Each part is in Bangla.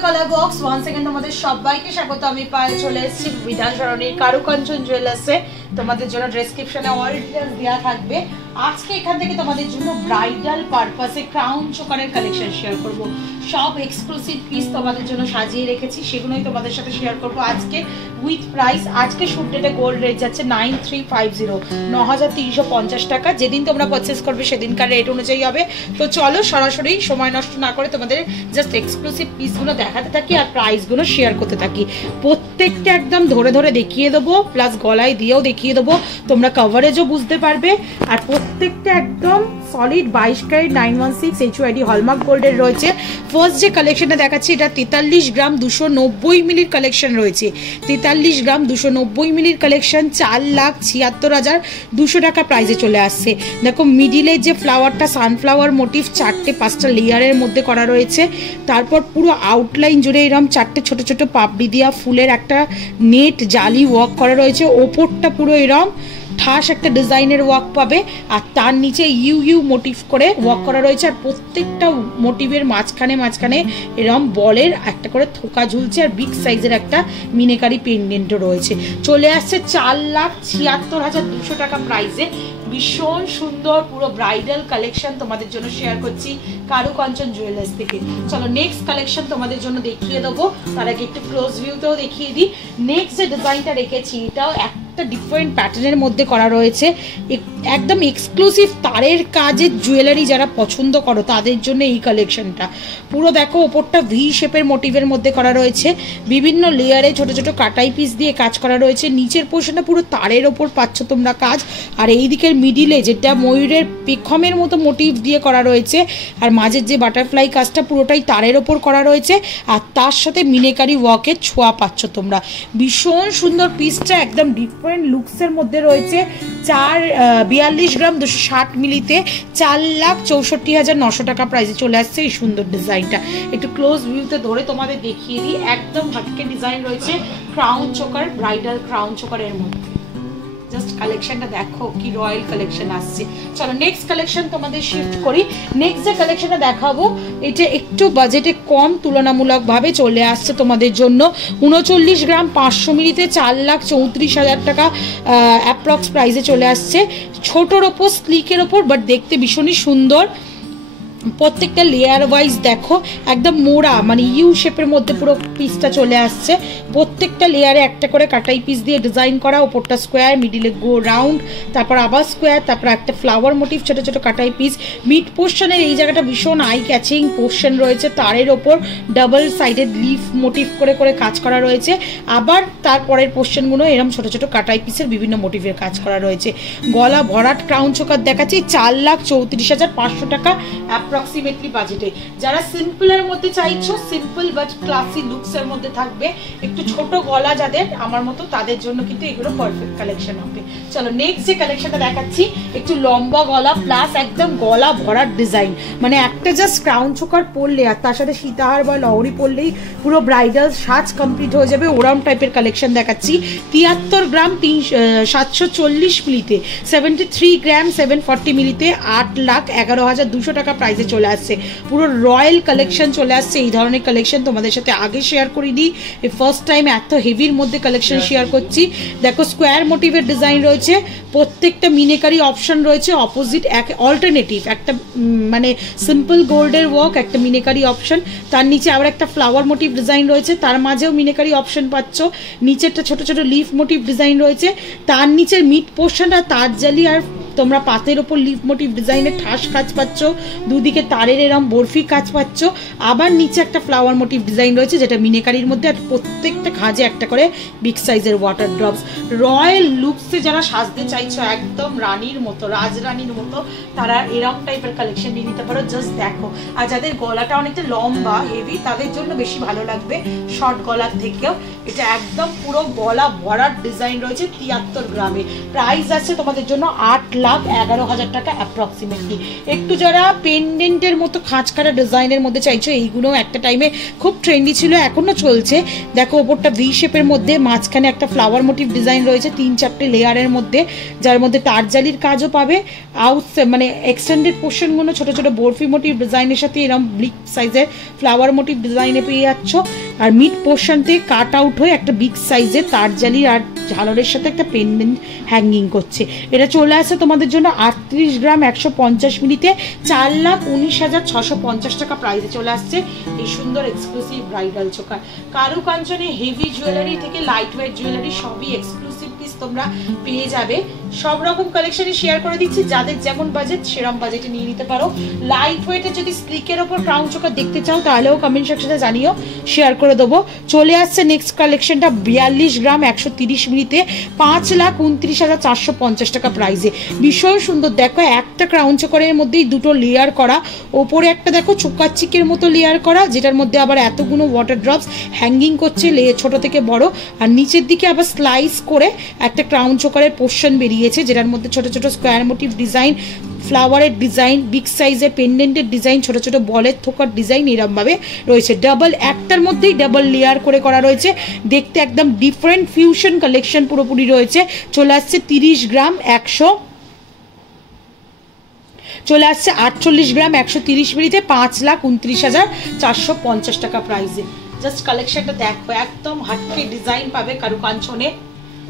কালার বক্স ওয়ান সেকেন্ড তোমাদের সবাইকে স্বাগত। আমি পায়ে চলে এসেছি বিধান সরণির কারুকাঞ্চন জুয়েলার্সে। তোমাদের জন্য ডেসক্রিপশনে অল ডিটেইলস দেওয়া থাকবে। আজকে এখান থেকে তোমাদের জন্য ব্রাইডাল পারপাসে ক্রাউন চোকারের কালেকশন শেয়ার করব। সব এক্সক্লুসিভ পিস তোমাদের জন্য সাজিয়ে রেখেছি, সেগুলোই তোমাদের সাথে শেয়ার করব আজকে উইথ প্রাইস। আজকে শুট ডেটে গোল্ড রেট যাচ্ছে 9350, 9350 টাকা। যেদিন তোমরা পারচেস করবে সেদিনকার রেট অনুযায়ী হবে। তো চলো সরাসরি সময় নষ্ট না করে তোমাদের জাস্ট এক্সক্লুসিভ পিসগুলো দেখাতে থাকি আর প্রাইসগুলো শেয়ার করতে থাকি। প্রত্যেকটা একদম ধরে ধরে দেখিয়ে দেবো, প্লাস গলায় দিয়েও দেখিয়ে দেবো, তোমরা কভারেজও বুঝতে পারবে। আর প্রত্যেকটা একদম সলিড 22 ক্যারেট 916 HUID হলমার্ক গোল্ডের রয়েছে। ফার্স্ট যে কালেকশনটা দেখাচ্ছি এটা 43 গ্রাম 290 মিলির কালেকশন রয়েছে। 43 গ্রাম 290 মিলির কালেকশন 4,76,200 টাকা প্রাইসে চলে আসছে। দেখো মিডিলের যে ফ্লাওয়ারটা সানফ্লাওয়ার মোটিভ 4-5টা লেয়ারের মধ্যে করা রয়েছে। তারপর পুরো আউটলাইন জুড়ে এরকম 4টে ছোট ছোট পাপড়ি দিয়া ফুলের একটা নেট জালি ওয়ার্ক করা রয়েছে। ওপরটা পুরো এরকম ঠাস একটা ডিজাইনের ওয়ার্ক পাবে, আর তার নিচে ইউ মোটিভ করে ওয়ার্ক করা রয়েছে। আর প্রত্যেকটা মোটিভের মাঝখানে মাঝখানে এরকম বলের একটা করে থোকা ঝুলছে, আর বিগ সাইজের একটা মিনেকারি পেন্ডেন্টও রয়েছে। চলে আসছে 4,76,200 টাকা প্রাইসে। ভীষণ সুন্দর পুরো ব্রাইডাল কালেকশন তোমাদের জন্য শেয়ার করছি কারুকাঞ্চন জুয়েলার্স থেকে। চলো নেক্সট কালেকশন তোমাদের জন্য দেখিয়ে দেবো, তার আগে একটু ক্লোজ ভিউতেও দেখিয়ে দিই। নেক্সট যে ডিজাইনটা রেখেছি এটাও একটা ডিফারেন্ট প্যাটার্নের মধ্যে করা রয়েছে, একদম এক্সক্লুসিভ তারের কাজের জুয়েলারি যারা পছন্দ করো তাদের জন্য এই কালেকশনটা। পুরো দেখো ওপরটা ভি শেপের মোটিভের মধ্যে করা রয়েছে, বিভিন্ন লেয়ারে ছোট ছোট কাটাই পিস দিয়ে কাজ করা রয়েছে। নিচের পোর্শনটা পুরো তারের ওপর পাচ্ছ তোমরা কাজ, আর এই দিকের মিডিলে যেটা ময়ূরের পেখমের মতো মোটিভ দিয়ে করা রয়েছে, আর মাঝের যে বাটারফ্লাই কাজটা পুরোটাই তারের ওপর করা রয়েছে, আর তার সাথে মিনেকারি ওয়ার্কের ছোঁয়া পাচ্ছ তোমরা। ভীষণ সুন্দর পিসটা একদম ডিফারেন্ট লুকসের মধ্যে রয়েছে। 42 গ্রাম 260 মিলিতে 4,64,900 টাকা প্রাইসে চলে আসছে এই সুন্দর ডিজাইনটা। একটু ক্লোজ ভিউতে ধরে তোমাদের দেখিয়ে দিই। একদম হাটকে ডিজাইন রয়েছে ক্রাউন চোকার, ব্রাইডাল ক্রাউন চোকারের মধ্যে। জাস্ট কালেকশনটা দেখো কি রয়্যাল কালেকশন আসছে। চলো নেক্সট কালেকশন তোমাদের শিফট করি। নেক্সট যে কালেকশনটা দেখাবো এটা একটু বাজেটে কম তুলনামূলকভাবে চলে আসছে তোমাদের জন্য। 39 গ্রাম 500 মিলিতে 4,34,000 টাকা অ্যাপ্রক্স প্রাইসে চলে আসছে। ছোটোর ওপর স্লিকের ওপর, বাট দেখতে ভীষণই সুন্দর। প্রত্যেকটা লেয়ার ওয়াইজ দেখো একদম মোড়া মানে ইউ শেপের মধ্যে পুরো পিসটা চলে আসছে। প্রত্যেকটা লেয়ারে একটা করে কাটাই পিস দিয়ে ডিজাইন করা, ওপরটা স্কোয়ার, মিডিলে গো রাউন্ড, তারপর আবার স্কোয়ার, তারপর একটা ফ্লাওয়ার মোটিভ ছোট ছোট কাটাই পিস। মিড পোর্শনের এই জায়গাটা ভীষণ আই ক্যাচিং পোর্শন রয়েছে, তারের ওপর ডাবল সাইডেড লিফ মোটিভ করে করে কাজ করা রয়েছে। আবার তারপরের পোর্শনগুলো এরকম ছোট ছোট কাটাই পিসের বিভিন্ন মোটিভের কাজ করা রয়েছে। গলা ভরাট ক্রাউন চোকার দেখাচ্ছি 4,34,500 টাকা অ্যাপ্রক্সিমেটলি বাজেটে। যারা সিম্পলের মধ্যে চাইছো, সিম্পল বাট ক্লাসি লুকসের মধ্যে থাকবে, একটু ছোট গলা যাদের আমার মতো, তাদের জন্য কিন্তু এগুলো পারফেক্ট কালেকশন হবে। চলো নেক্সট যে কালেকশনটা দেখাচ্ছি একটু লম্বা গলা প্লাস একদম গলা ভরার ডিজাইন, মানে একটা জাস্ট ক্রাউন চোকার পরলে আর তার সাথে সীতাহার বা লহরি পরলেই পুরো ব্রাইডাল সাজ কমপ্লিট হয়ে যাবে। ওরাম টাইপের কালেকশন দেখাচ্ছি। 73 গ্রাম 740 মিলিতে, 73 গ্রাম 740 মিলিতে 8,11,200 টাকা প্রাইসে চলে আসছে। পুরো রয়্যাল কালেকশন চলে আসছে। এই ধরনের কালেকশন তোমাদের সাথে আগে শেয়ার করিনি, ফার্স্ট টাইম এত হেভির মধ্যে কালেকশন শেয়ার করছি। দেখো স্কোয়ার মোটিভের ডিজাইন রয়েছে, প্রত্যেকটা মিনেকারি অপশন রয়েছে। অপোজিট এক অল্টারনেটিভ একটা মানে সিম্পল গোল্ডের ওয়ার্ক, একটা মিনেকারি অপশন, তার নিচে আবার একটা ফ্লাওয়ার মোটিভ ডিজাইন রয়েছে, তার মাঝেও মিনেকারি অপশন পাচ্ছ। নিচেরটা ছোট ছোট লিফ মোটিভ ডিজাইন রয়েছে, তার নিচের মিড পোর্শনটা তার জালি আর তোমরা পাতের ওপর লিফ মোটিভ ডিজাইনের ঠাস কাজ পাচ্ছ, দুদিকে তারের এরম বরফি কাজ পাচ্ছ। আবার নিচে একটা ফ্লাওয়ার মোটিভ ডিজাইন রয়েছে যেটা মিনেকারির মধ্যে, আর প্রত্যেকটা খাঁজে একটা করে বিগ সাইজের ওয়াটার ড্রপস। রয়্যাল লুকসে যারা সাজতে চাইছো একদম রানীর মতো, রাজরানীর মতো, তারা এরম টাইপের কালেকশন নিয়ে নিতে পারো। জাস্ট দেখো। আর যাদের গলাটা অনেকটা লম্বা হেভি তাদের জন্য বেশি ভালো লাগবে শর্ট গলার থেকেও। এটা একদম পুরো গলা ভরার ডিজাইন রয়েছে 73 গ্রামে। প্রাইস আছে তোমাদের জন্য 4,11,000 টাকা অ্যাপ্রক্সিমেটলি। একটু যারা পেন্ডেন্টের মতো খাঁচকাটা ডিজাইনের মধ্যে চাইছো, এইগুলো একটা টাইমে খুব ট্রেন্ডি ছিল, এখনো চলছে। দেখো ওপরটা ভি শেপের মধ্যে, মাঝখানে একটা ফ্লাওয়ার মোটিভ ডিজাইন রয়েছে 3-4টে লেয়ারের মধ্যে, যার মধ্যে তারজালির কাজও পাবে। মানে এক্সটেন্ডেড পোর্শনগুলো ছোট ছোট বরফি মোটিভ ডিজাইনের সাথে এরকম বিগ সাইজের ফ্লাওয়ার মোটিভ ডিজাইনে পেয়ে যাচ্ছ। আর মিড পোর্শন থেকে কাট আউট হয়ে একটা বিগ সাইজের তারজালি আর ঝালরের সাথে একটা পেন্ডেন্ট হ্যাঙ্গিং করছে। এটা চলে আসে তোমাদের জন্য 38 গ্রাম 150 মিলিতে 4,19,650 টাকা প্রাইসে চলে আসছে এই সুন্দর এক্সক্লুসিভ ব্রাইডাল চোকার। কারুকাঞ্চনে হেভি জুয়েলারি থেকে লাইট ওয়েট জুয়েলারি সবই এক্সক্লুসিভ পিস তোমরা পেয়ে যাবে। সব রকম কালেকশনই শেয়ার করে দিচ্ছি, যাদের যেমন বাজেট সেরকম বাজেটে নিয়ে নিতে পারো। লাইট ওয়েটে যদি স্লিকের ওপর ক্রাউন চোকার দেখতে চাও তাহলেও কমেন্ট সেকশনে জানিও, শেয়ার করে দেবো। চলে আসছে নেক্সট কালেকশনটা 42 গ্রাম 130 মিলিতে 5,29,450 টাকা প্রাইসে। ভীষণ সুন্দর, দেখো একটা ক্রাউন চোকারের মধ্যেই দুটো লেয়ার করা, ওপরে একটা দেখো চোকার চিকের মতো লেয়ার করা, যেটার মধ্যে আবার এতগুলো ওয়াটার ড্রপস হ্যাঙ্গিং করছে ছোট থেকে বড়, আর নিচের দিকে আবার স্লাইস করে একটা ক্রাউন চোকারের পোর্শন বেরিয়েছে, যেটার মধ্যে ছোট ছোট স্কোয়ার মোটিভ ডিজাইন, ফ্লাওয়ারের ডিজাইন, বিগ সাইজের পেন্ডেন্টের ডিজাইন, ছোট ছোট বলের থোকার ডিজাইন এরমভাবে রয়েছে। ডাবল একটার মধ্যেই ডাবল লেয়ার করে করা রয়েছে, দেখতে একদম ডিফারেন্ট ফিউশন কালেকশন পুরোপুরি রয়েছে। চলে আসছে 30 গ্রাম 48 গ্রাম 130 মিলিতে 5,29,450 টাকা প্রাইসে। জাস্ট কালেকশনটা দেখো, একদম হাটকে ডিজাইন পাবে কারুকাঞ্চনে,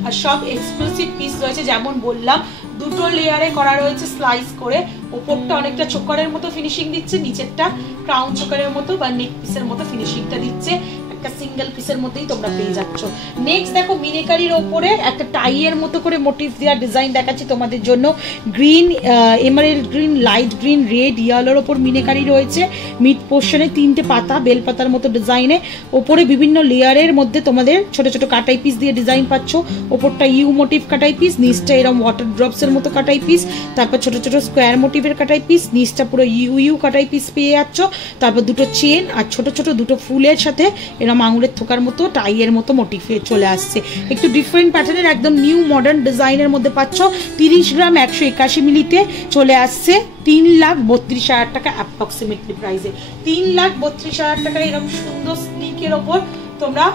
আর সব এক্সক্লুসিভ পিস রয়েছে। যেমন বললাম দুটো লেয়ারে করা রয়েছে স্লাইস করে, ওপরটা অনেকটা চোকারের মতো ফিনিশিং দিচ্ছে, নিচেরটা ক্রাউন চোকারের মতো বা নেক পিসের মতো ফিনিশিংটা দিচ্ছে, একটা সিঙ্গেল পিসের মধ্যেই তোমরা পেয়ে যাচ্ছ। নেক্সট দেখো মিনেকারির ওপরে একটা টাইয়ের মতো করে মোটিভ দেওয়া ডিজাইন দেখাচ্ছি তোমাদের জন্য। Green, emerald green, light green, red, ইয়েলোর ওপর মিনেকারি রয়েছে। মিড পোর্শনে 3টে পাতা বেলপাতার মতো ডিজাইনে, ওপরে বিভিন্ন লেয়ারের মধ্যে তোমাদের ছোট ছোট কাটাই পিস দিয়ে ডিজাইন পাচ্ছ। ওপরটা ইউ মোটিভ কাটাই পিস, নিচটা এরকম ওয়াটার ড্রপসের মতো কাটাই পিস, তারপর ছোট ছোট স্কোয়ার মোটিভের কাটাই পিস, নিচটা পুরো ইউ কাটাই পিস পেয়ে যাচ্ছ। তারপর দুটো চেন আর ছোট ছোট দুটো ফুলের সাথে এরকম আঙুরের থোকার মতো টাইয়ের মতো মোটিভে চলে আসছে। একটু ডিফারেন্ট প্যাটার্নের একদম নিউ মডার্ন ডিজাইনের মধ্যে পাচ্ছ। 30 গ্রাম 181 মিলিতে চলে আসছে 3,32,000 টাকা অ্যাপ্রক্সিমেটলি প্রাইসে। 3,32,000 টাকা এরকম সুন্দর স্লিকের ওপর তোমরা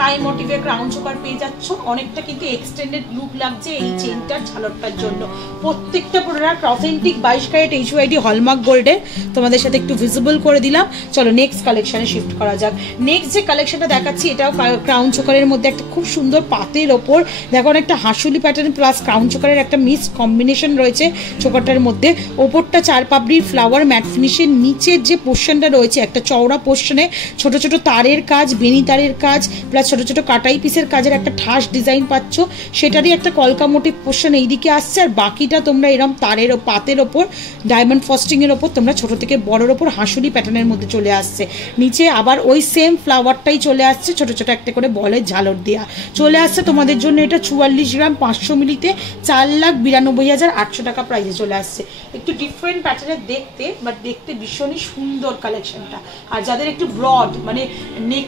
টাই মোটিভে ক্রাউন চোকার পেয়ে যাচ্ছ। অনেকটা কিন্তু এক্সটেন্ডেড লুক লাগছে এই চেইনটার ঝালরটার জন্য। প্রত্যেকটা product authentic 22 carat HUID hallmark গোল্ডের, তোমাদের সাথে একটু ভিজিবল করে দিলাম। চলো নেক্সট কালেকশনে শিফট করা যাক। নেক্সট যে কালেকশনটা দেখাচ্ছি এটাও ক্রাউন চোকারের মধ্যে একটা খুব সুন্দর পাতের ওপর, দেখো একটা হাসুলি প্যাটার্ন প্লাস ক্রাউন চোকারের একটা মিক্সড কম্বিনেশন রয়েছে চোকারটার মধ্যে। ওপরটা 4 পাপড়ির ফ্লাওয়ার ম্যাট ফিনিশের, নিচের যে পোর্শনটা রয়েছে একটা চওড়া পোর্শনে ছোট ছোট তারের কাজ, বেনি তারের কাজ প্লাস ছোট ছোট কাটাই পিসের কাজের একটা ঠাস ডিজাইন পাচ্ছ। সেটারই একটা কলকা মোটিভ পোর্শন এইদিকে আসছে, আর বাকিটা তোমরা এরকম তারের পাতের ওপর ডায়মন্ড ফস্টিং এর ওপর তোমরা ছোট থেকে বড়োর ওপর হাসুলি প্যাটার্নের মধ্যে চলে আসছে। নিচে আবার ওই সেম ফ্লাওয়ারটাই চলে আসছে ছোট ছোট একটা করে বলের ঝালর দেওয়া। চলে আসছে তোমাদের জন্য এটা 44 গ্রাম 500 মিলিতে 4,92,800 টাকা প্রাইসে চলে আসছে। একটু ডিফারেন্ট প্যাটার্নের দেখতে, বাট দেখতে ভীষণই সুন্দর কালেকশনটা। আর যাদের একটু ব্রড মানে নেক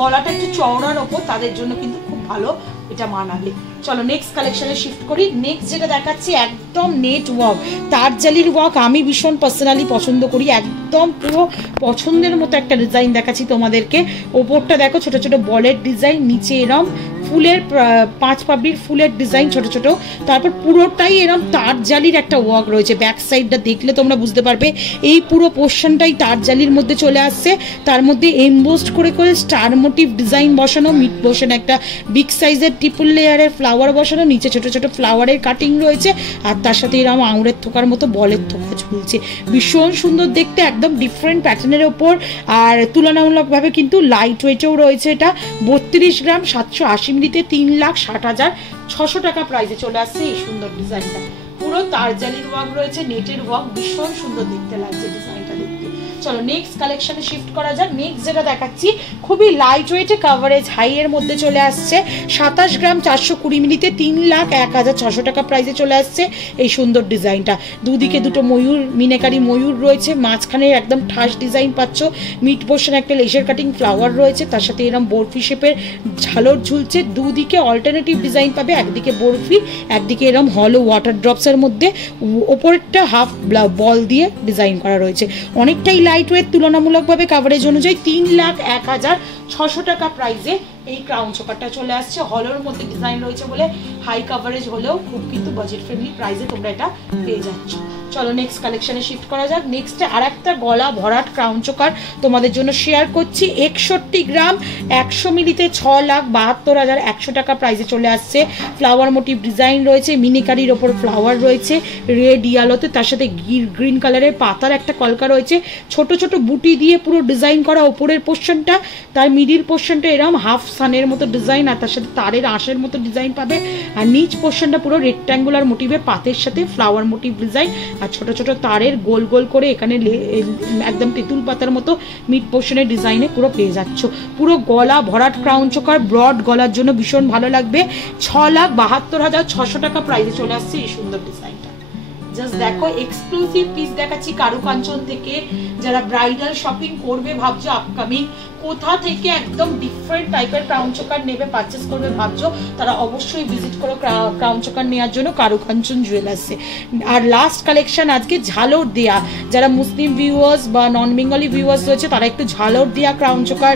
গলাটা একটু চওড়ার ওপর, তাদের জন্য কিন্তু খুব ভালো এটা মানাবে। চলো নেক্সট কালেকশনে শিফট করি। নেক্সট যেটা দেখাচ্ছি একদম নেট ওয়ার্ক, তারজালির ওয়ার্ক আমি ভীষণ পার্সোনালি পছন্দ করি, একদম পুরো পছন্দের মতো একটা ডিজাইন দেখাচ্ছি তোমাদেরকে। ওপরটা দেখো ছোট ছোট বলের ডিজাইন, নিচে এরম ফুলের 5 পাপড়ির ফুলের ডিজাইন ছোট ছোট, তারপর পুরোটাই এরম তারজালির একটা ওয়ার্ক রয়েছে। ব্যাক সাইডটা দেখলে তোমরা বুঝতে পারবে এই পুরো পোর্শনটাই তারজালির মধ্যে চলে আসছে। তার মধ্যে এমবোস্ট করে করে স্টার মোটিভ ডিজাইন বসানো, মিড পোর্শনে একটা বিগ সাইজের ট্রিপল লেয়ারের ফ্লাওয়ার বসানো, নিচে ছোট ছোট ফ্লাওয়ারের কাটিং রয়েছে, আর তার সাথে এরকম আঙুরের থোকার মতো বলের থোকা ঝুলছে। ভীষণ সুন্দর দেখতে, একদম ডিফারেন্ট প্যাটার্নের ওপর, আর তুলনামূলকভাবে কিন্তু লাইট ওয়েটেও রয়েছে। এটা 32 গ্রাম 780 মিলিতে 3,60,600 টাকা প্রাইসে চলে আসছে এই সুন্দর ডিজাইনটা। পুরো তারজালির ওয়ার্ক রয়েছে, নেটের ওয়ার্ক, ভীষণ সুন্দর দেখতে লাগছে ডিজাইনটা দেখতে। চলো নেক্সট কালেকশনে শিফট করা যাক। নেক্সট যেটা দেখাচ্ছি খুবই লাইট ওয়েটে কাভারেজ হাই এর মধ্যে চলে আসছে, 27 গ্রাম 420 মিলিতে 3,01,600 টাকা প্রাইসে চলে আসছে এই সুন্দর ডিজাইনটা। দুদিকে দুটো ময়ূর, মিনাকারি ময়ূর রয়েছে, মাঝখানে একদম ঠাস ডিজাইন পাচ্ছ, মিড পোর্শন একটা লেজার কাটিং ফ্লাওয়ার রয়েছে, তার সাথে এরকম বরফি শেপের ঝালর ঝুলছে। দুদিকে অল্টারনেটিভ ডিজাইন পাবে, একদিকে বরফি একদিকে এরকম হলো ওয়াটার ড্রপসের মধ্যে, ওপরটা হাফ বল দিয়ে ডিজাইন করা রয়েছে। অনেকটাই লাইট ওয়েট তুলনামূলকভাবে কাভারেজ অনুযায়ী 3,01,600 টাকা প্রাইসে এই ক্রাউন চোকারটা চলে আসছে। হলের মধ্যে ডিজাইন রয়েছে বলে হাই কাভারেজ হলেও খুব কিন্তু বাজেট ফ্রেন্ডলি প্রাইসে তোমরা এটা পেয়ে যাচ্ছ। চলো নেক্সট কালেকশনে শিফট করা যাক। নেক্সটে আর একটা গলা ভরাট ক্রাউন চোকার তোমাদের জন্য শেয়ার করছি। 61 গ্রাম 100 মিলিতে 6,72,100 টাকা প্রাইসে চলে আসছে। ফ্লাওয়ার মোটিভ ডিজাইন রয়েছে, মিনিকারির ওপর ফ্লাওয়ার রয়েছে রেড ইয়ালোতে, তার সাথে গ্রিন কালারের পাতার একটা কলকা রয়েছে, ছোট ছোট বুটি দিয়ে পুরো ডিজাইন করা ওপরের পোর্শনটা, তার মিডিল পোর্শনটা এরকম হাফ সানের মতো ডিজাইন, আর তার সাথে তারের আঁশের মতো ডিজাইন পাবে, আর নিচ পোর্শনটা পুরো রেক্ট্যাঙ্গুলার মোটিভে পাতের সাথে ফ্লাওয়ার মোটিভ ডিজাইন, আর ছোট ছোট তারের গোল গোল করে এখানে একদম তেঁতুল পাতার মতো মিড পোর্শনের ডিজাইনে পুরো পেয়ে যাচ্ছ। পুরো গলা ভরাট ক্রাউন চোকার, ব্রড গলার জন্য ভীষণ ভালো লাগবে। 6,72,600 টাকা প্রাইসে চলে আসছে এই সুন্দর ডিজাইনটা। জাস্ট দেখো এক্সক্লুসিভ পিস দেখাচ্ছি কারুকাঞ্চন থেকে। যারা ব্রাইডাল শপিং করবে ভাবছো আপকামিং, কোথা থেকে একদম ডিফারেন্ট টাইপের ক্রাউন চোকার নেবে পারচেস করবে ভাবছো, তারা অবশ্যই ভিজিট করো ক্রাউন চোকার নেওয়ার জন্য কারুকাঞ্চন জুয়েলার্সে। আর লাস্ট কালেকশন আজকে ঝালর দেয়া, যারা মুসলিম ভিউয়ার্স বা নন বেঙ্গলি ভিউয়ার্স রয়েছে তারা একটু ঝালর দেয়া ক্রাউন চোকার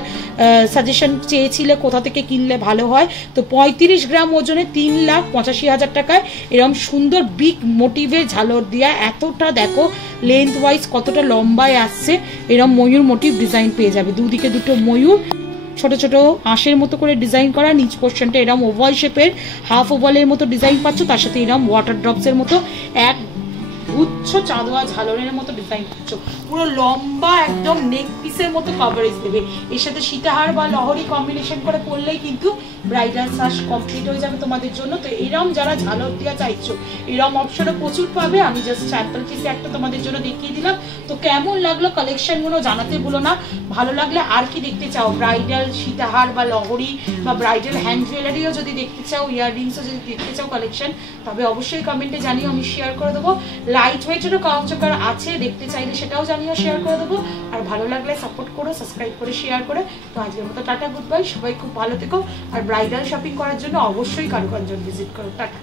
সাজেশন চেয়েছিলে কোথা থেকে কিনলে ভালো হয়। তো 35 গ্রাম ওজনে 3,85,000 টাকায় এরকম সুন্দর বিগ মোটিভের ঝালর দেয়া, এতটা দেখো লেন্থ ওয়াইজ কতটা লম্বায় আসছে, এরকম ময়ূর মোটিভ ডিজাইন পেয়ে যাবে। দুদিকে দুটো ময়ূর ছোট ছোট আঁশের মতো করে ডিজাইন করা, নিচ পোর্শনটা এরকম ওভাল শেপের হাফ ওভালের মতো ডিজাইন পাচ্ছ, তার সাথে এরকম ওয়াটার ড্রপসের মতো এক গুচ্ছ চাঁদোয়া ঝালরের মতো ডিজাইন পাচ্ছ। পুরো লম্বা একদম নেক পিসের মতো কভারেজ দেবে। এর সাথে সীতাহার বা লহরি কম্বিনেশন করে পরলেই কিন্তু ব্রাইডাল সাজ কমপ্লিট হয়ে যাবে তোমাদের জন্য। তো এরম যারা ঝালর দেওয়া চাইছো এরম অপশনও প্রচুর পাবে। আমি জাস্ট স্যাম্পল পিসে একটা তোমাদের জন্য দেখিয়ে দিলাম। তো কেমন লাগলো কালেকশনগুলো জানাতে ভুলো না। ভালো লাগলে আর কি দেখতে চাও, ব্রাইডাল সীতাহার বা লহরি বা ব্রাইডাল হ্যান্ড জুয়েলারিও যদি দেখতে চাও, ইয়াররিংসও যদি দেখতে চাও কালেকশন, তবে অবশ্যই কমেন্টে জানিও, আমি শেয়ার করে দেবো। লাইট ওয়েটেরও ক্রাউন চোকার আছে, দেখতে চাইলে সেটাও জানিও, শেয়ার করে দেবো। আর ভালো লাগলে সাপোর্ট করো, সাবস্ক্রাইব করে শেয়ার করে। তো আজকের মতো টাটা, গুড বাই, সবাই খুব ভালো থেকো। আর ব্রাইডাল শপিং করার জন্য অবশ্যই কারুকাঞ্চন ভিজিট করো। টাটা।